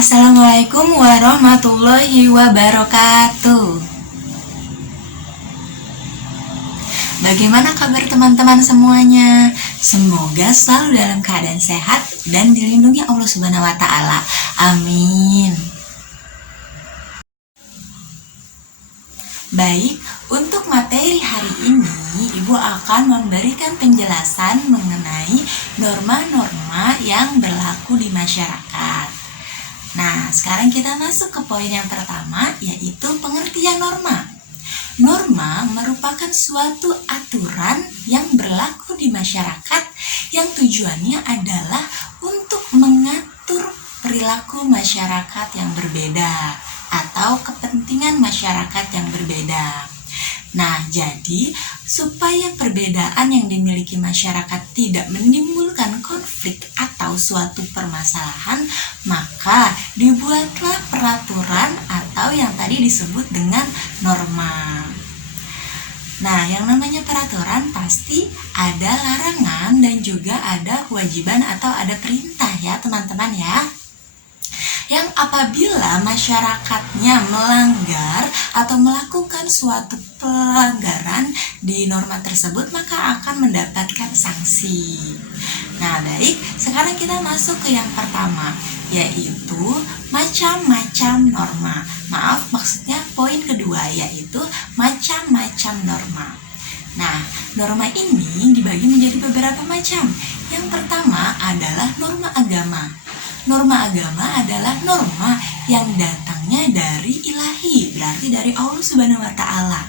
Assalamualaikum warahmatullahi wabarakatuh. Bagaimana kabar teman-teman semuanya? Semoga selalu dalam keadaan sehat dan dilindungi Allah Subhanahu wa taala. Amin. Baik, untuk materi hari ini Ibu akan memberikan penjelasan mengenai norma-norma yang berlaku di masyarakat. Nah, sekarang kita masuk ke poin yang pertama, yaitu pengertian norma. Norma merupakan suatu aturan yang berlaku di masyarakat yang tujuannya adalah untuk mengatur perilaku masyarakat yang berbeda atau kepentingan masyarakat yang berbeda. Nah, jadi supaya perbedaan yang dimiliki masyarakat tidak menimbulkan konflik atau suatu permasalahan, maka dibuatlah peraturan atau yang tadi disebut dengan norma. Nah, yang namanya peraturan pasti ada larangan dan juga ada kewajiban atau ada perintah ya teman-teman ya. Yang apabila masyarakatnya melanggar atau melakukan suatu pelanggaran di norma tersebut, maka akan mendapatkan sanksi. Nah, baik, sekarang kita masuk ke yang pertama, yaitu macam-macam norma. Maaf, maksudnya poin kedua, yaitu macam-macam norma. Nah, norma ini dibagi menjadi beberapa macam. Yang pertama adalah norma agama. Norma agama adalah norma yang datangnya dari ilahi, berarti dari Allah Subhanahu wa taala.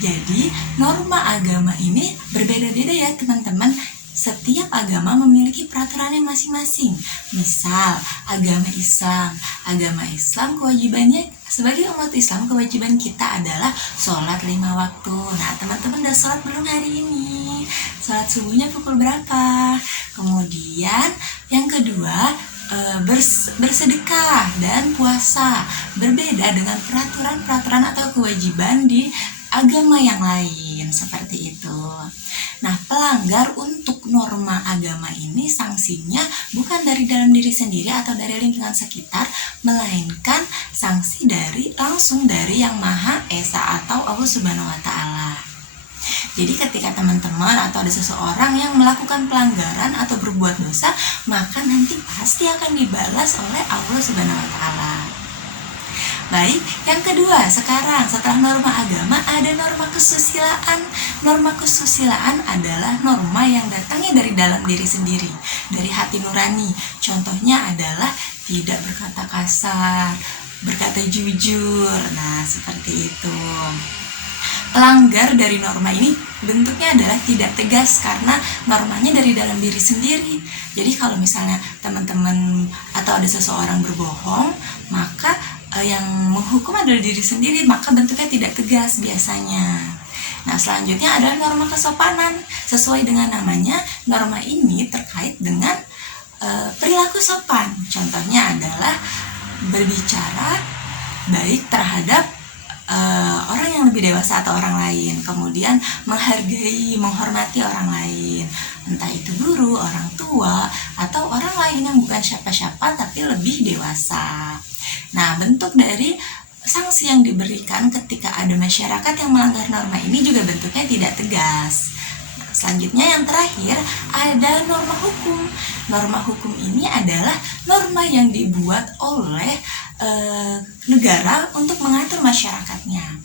Jadi, norma agama ini berbeda-beda ya, teman-teman. Setiap agama memiliki peraturannya masing-masing. Misal, agama Islam kewajibannya sebagai umat Islam, kewajiban kita adalah sholat 5 waktu. Nah, teman-teman udah sholat belum hari ini? Sholat subuhnya pukul berapa? Kemudian yang kedua, bersedekah dan puasa. Berbeda dengan peraturan-peraturan atau kewajiban di agama yang lain, seperti itu. Nah, pelanggar untuk norma agama ini sanksinya bukan dari dalam diri sendiri atau dari lingkungan sekitar, melainkan sanksi langsung dari Yang Maha Esa atau Allah Subhanahu wa taala. Jadi ketika teman-teman atau ada seseorang yang melakukan pelanggaran atau berbuat dosa, maka nanti pasti akan dibalas oleh Allah Subhanahu wa taala. Baik, yang kedua, sekarang setelah norma agama ada norma kesusilaan. Norma kesusilaan adalah norma yang datangnya dari dalam diri sendiri, dari hati nurani. Contohnya adalah tidak berkata kasar, berkata jujur. Nah, seperti itu. Pelanggar dari norma ini bentuknya adalah tidak tegas karena normanya dari dalam diri sendiri. Jadi kalau misalnya teman-teman atau ada seseorang berbohong, maka yang menghukum adalah diri sendiri, maka bentuknya tidak tegas biasanya. Nah, selanjutnya adalah norma kesopanan. Sesuai dengan namanya, norma ini terkait dengan perilaku sopan. Contohnya adalah berbicara baik terhadap orang yang lebih dewasa atau orang lain, kemudian menghargai, menghormati orang lain, entah itu guru, orang tua, atau orang lain yang bukan siapa-siapa tapi lebih dewasa. Nah, bentuk dari sanksi yang diberikan ketika ada masyarakat yang melanggar norma ini juga bentuknya tidak tegas. Nah, selanjutnya yang terakhir ada norma hukum. Norma hukum ini adalah norma yang dibuat oleh negara untuk mengatur masyarakatnya.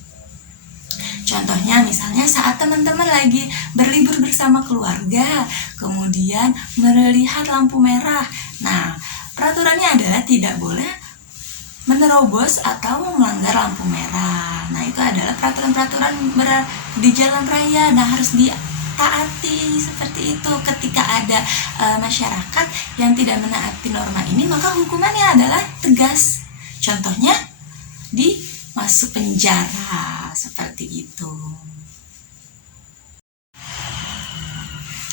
Contohnya misalnya saat teman-teman lagi berlibur bersama keluarga, kemudian melihat lampu merah. Nah, peraturannya adalah tidak boleh menerobos atau melanggar lampu merah. Nah, itu adalah peraturan-peraturan di jalan raya. Nah, harus ditaati seperti itu. Ketika ada masyarakat yang tidak menaati norma ini, maka hukumannya adalah tegas. Contohnya masuk penjara, seperti itu.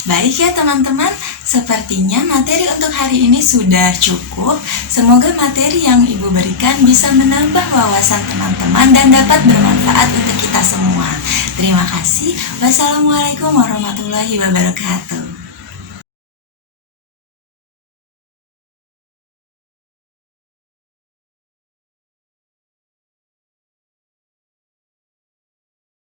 Baik ya teman-teman, sepertinya materi untuk hari ini sudah cukup. Semoga materi yang Ibu berikan bisa menambah wawasan teman-teman dan dapat bermanfaat untuk kita semua. Terima kasih. Wassalamualaikum warahmatullahi wabarakatuh.